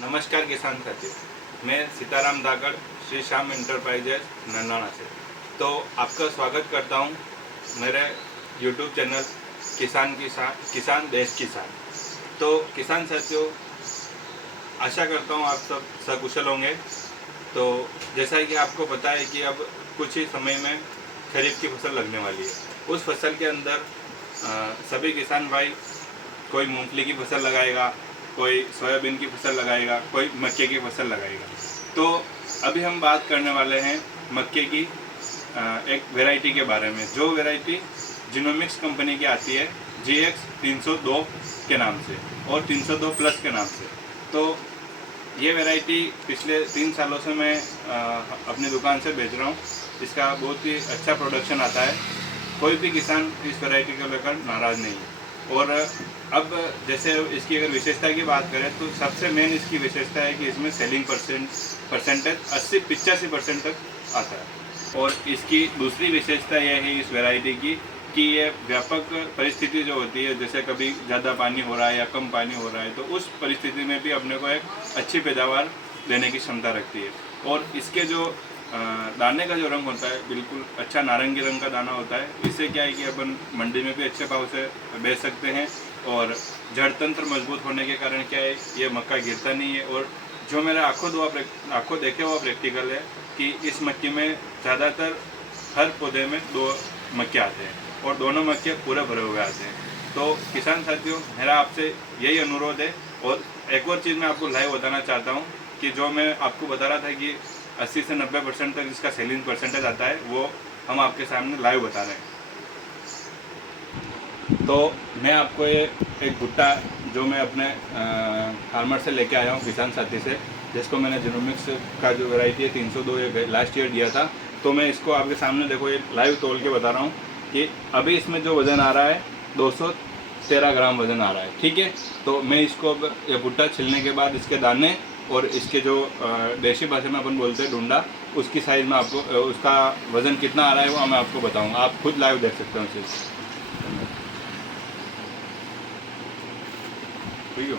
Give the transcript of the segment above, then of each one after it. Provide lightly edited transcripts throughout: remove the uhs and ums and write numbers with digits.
नमस्कार किसान साथियों, मैं सीताराम दागड़ श्री श्याम इंटरप्राइजेज नंदाना से। तो आपका स्वागत करता हूं मेरे YouTube चैनल किसान देश किसान। तो किसान साथियों, आशा करता हूं आप सब सकुशल होंगे। तो जैसा कि आपको पता है कि अब कुछ ही समय में खरीफ की फसल लगने वाली है। उस फसल के अंदर सभी किसान भाई कोई मूंगफली की फसल लगाएगा, कोई सोयाबीन की फसल लगाएगा, कोई मक्के की फसल लगाएगा। तो अभी हम बात करने वाले हैं मक्के की एक वैरायटी के बारे में, जो वैरायटी जीनोमिक्स कंपनी की आती है GX 302 के नाम से और 302 प्लस के नाम से। तो ये वैरायटी पिछले 3 सालों से मैं अपनी दुकान से बेच रहा हूँ। इसका बहुत ही अच्छा प्रोडक्शन आता है, कोई भी किसान इस वैरायटी को लेकर नाराज़ नहीं है। और अब जैसे इसकी अगर विशेषता की बात करें तो सबसे मेन इसकी विशेषता है कि इसमें सेलिंग परसेंटेज 80-85% तक आता है। और इसकी दूसरी विशेषता यह है इस वैरायटी की कि ये व्यापक परिस्थिति जो होती है, जैसे कभी ज़्यादा पानी हो रहा है या कम पानी हो रहा है, तो उस परिस्थिति में भी अपने को एक अच्छी पैदावार देने की क्षमता रखती है। और इसके जो दाने का जो रंग होता है बिल्कुल अच्छा नारंगी रंग का दाना होता है। इससे क्या है कि अपन मंडी में भी अच्छे भाव से बेच सकते हैं। और जड़ तंत्र मजबूत होने के कारण क्या है, ये मक्का गिरता नहीं है। और जो मेरा आंखों देखे हुआ प्रैक्टिकल है कि इस मक्के में ज़्यादातर हर पौधे में 2 मक्के आते हैं और दोनों मक्के पूरे भरे हुए आते हैं। तो किसान साथियों, मेरा आपसे यही अनुरोध है। और एक और चीज़ मैं आपको लाइव बताना चाहता हूँ कि जो मैं आपको बता रहा था कि 80 से 90% तक इसका सेलिंग परसेंटेज आता है, वो हम आपके सामने लाइव बता रहे हैं। तो मैं आपको ये एक भुट्टा जो मैं अपने फार्मर से लेके आया हूँ, किसान साथी से, जिसको मैंने जीनोमिक्स का जो वैरायटी है 302 ये लास्ट ईयर दिया था। तो मैं इसको आपके सामने देखो ये लाइव तोल के बता रहा हूँ कि अभी इसमें जो वज़न आ रहा है 213 ग्राम वज़न आ रहा है। ठीक है, तो मैं इसको अब ये भुट्टा छिलने के बाद इसके दाने और इसके जो देसी भाषा में अपन बोलते हैं डूंडा, उसकी साइज़ में आपको उसका वज़न कितना आ रहा है वो मैं आपको बताऊँगा। आप खुद लाइव देख सकते हो चीज़। ठीक है,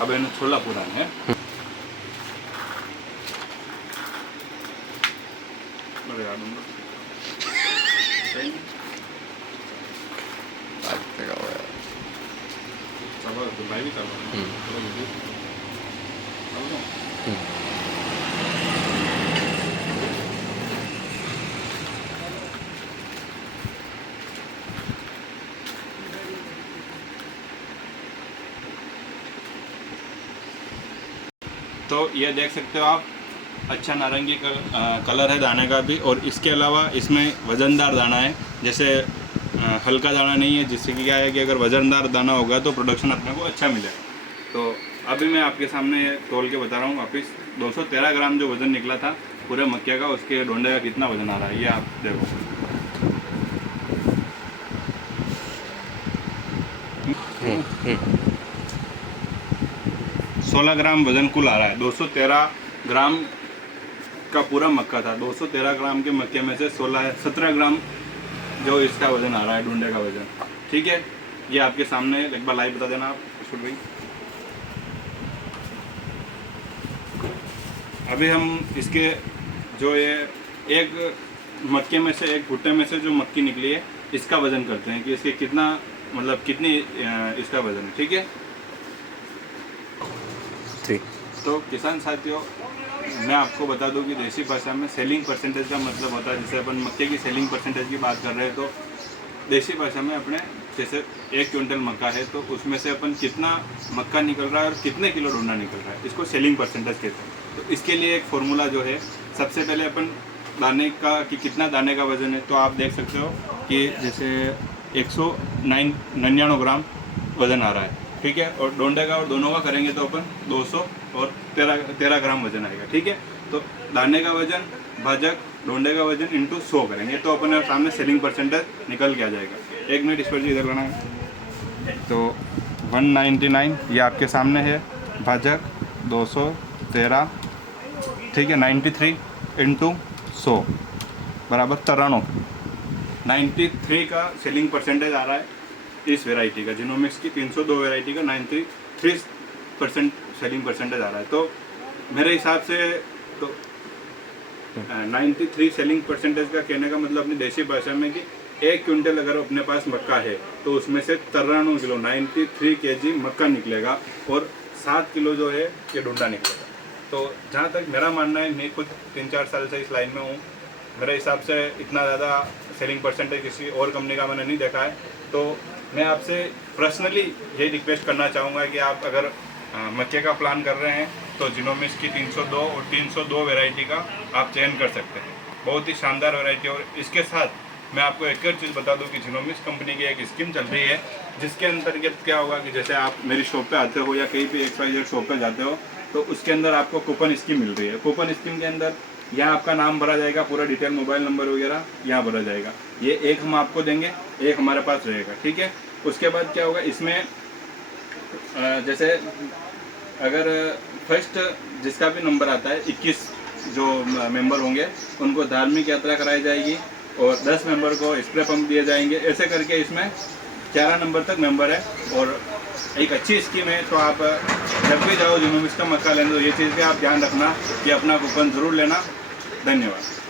अब इन्हें छोला पूरा है। अरे यार चलो तो भाई भी चलो। तो ये देख सकते हो आप, अच्छा नारंगी कलर है दाने का भी। और इसके अलावा इसमें वज़नदार दाना है, जैसे हल्का दाना नहीं है, जिससे कि क्या है कि अगर वज़नदार दाना होगा तो प्रोडक्शन अपने को अच्छा मिलेगा। तो अभी मैं आपके सामने तोल के बता रहा हूँ वापस, 213 ग्राम जो वज़न निकला था पूरे मक्के का, उसके डोंडे का कितना वज़न आ रहा है ये आप देखो। हम्म। 16 ग्राम वज़न कुल आ रहा है। 213 ग्राम का पूरा मक्का था। 213 ग्राम के मक्के में से 17 ग्राम जो इसका वज़न आ रहा है, ढूंढे का वज़न। ठीक है, ये आपके सामने एक बार लाइव बता देना आप कुछ भाई। अभी हम इसके जो ये एक मक्के में से, एक भुट्टे में से जो मक्की निकली है, इसका वज़न करते हैं कि इसके कितना, मतलब कितनी इसका वज़न है। ठीक है, तो किसान साथियों, मैं आपको बता दूं कि देसी भाषा में सेलिंग परसेंटेज का मतलब होता है, जैसे अपन मक्के की सेलिंग परसेंटेज की बात कर रहे हैं, तो देसी भाषा में अपने जैसे 1 क्विंटल मक्का है तो उसमें से अपन कितना मक्का निकल रहा है और कितने किलो ढूंढा निकल रहा है, इसको सेलिंग परसेंटेज कहते हैं। तो इसके लिए एक फॉर्मूला जो है, सबसे पहले अपन दाने का कि कितना दाने का वज़न है, तो आप देख सकते हो कि जैसे 199 ग्राम वज़न आ रहा है। ठीक है, और डोंडे का और दोनों का करेंगे तो अपन 213 ग्राम वज़न आएगा। ठीक है, तो दाने का वज़न भाजक डोंडे का वज़न इंटू 100 करेंगे तो अपन सामने सेलिंग परसेंटेज निकल के आ जाएगा। 1 मिनट इस पर जी इधर करना है। तो 199 ये आपके सामने है, भाजक 213, ठीक है, 93 इंटू 100 बराबर 93। 93 का सेलिंग परसेंटेज आ रहा है इस वैरायटी का, जीनोमिक्स की 302 वैरायटी का 93% सेलिंग परसेंटेज आ रहा है। तो मेरे हिसाब से तो 93 सेलिंग परसेंटेज का कहने का मतलब अपनी देसी भाषा में कि 1 क्विंटल अगर अपने पास मक्का है तो उसमें से 93 किलो 93 kg मक्का निकलेगा और 7 किलो जो है ये डुंडा निकलेगा। तो जहाँ तक मेरा मानना है, मैं खुद 3-4 साल से इस लाइन में हूँ, मेरे हिसाब से इतना ज़्यादा सेलिंग परसेंटेज किसी और कंपनी का मैंने नहीं देखा है। तो मैं आपसे पर्सनली यही रिक्वेस्ट करना चाहूँगा कि आप अगर मक्के का प्लान कर रहे हैं तो जिनोमिक्स की 302 और 302 वैरायटी का आप चयन कर सकते हैं। बहुत ही शानदार वैरायटी। और इसके साथ मैं आपको एक और चीज़ बता दूं कि जिनोमिक्स कंपनी की एक स्कीम चल रही है, जिसके अंतर्गत क्या होगा कि जैसे आप मेरी शॉप पे आते हो या कहीं भी XYZ शॉप पे जाते हो तो उसके अंदर आपको कूपन स्कीम मिल रही है। कूपन स्कीम के अंदर यहाँ आपका नाम भरा जाएगा, पूरा डिटेल, मोबाइल नंबर वगैरह यहाँ भरा जाएगा। ये एक हम आपको देंगे, एक हमारे पास रहेगा, ठीक है। उसके बाद क्या होगा, इसमें जैसे अगर फर्स्ट जिसका भी नंबर आता है 21 जो मेंबर होंगे उनको धार्मिक यात्रा कराई जाएगी और 10 मेंबर को स्प्रे पंप दिए जाएंगे। ऐसे करके इसमें 11 नंबर तक मेंबर है और एक अच्छी स्कीम है। तो आप जब भी जाओ जिनोमिक्स का मक्का लेने तो ये चीज़ का आप ध्यान रखना कि अपना कूपन ज़रूर लेना। धन्यवाद।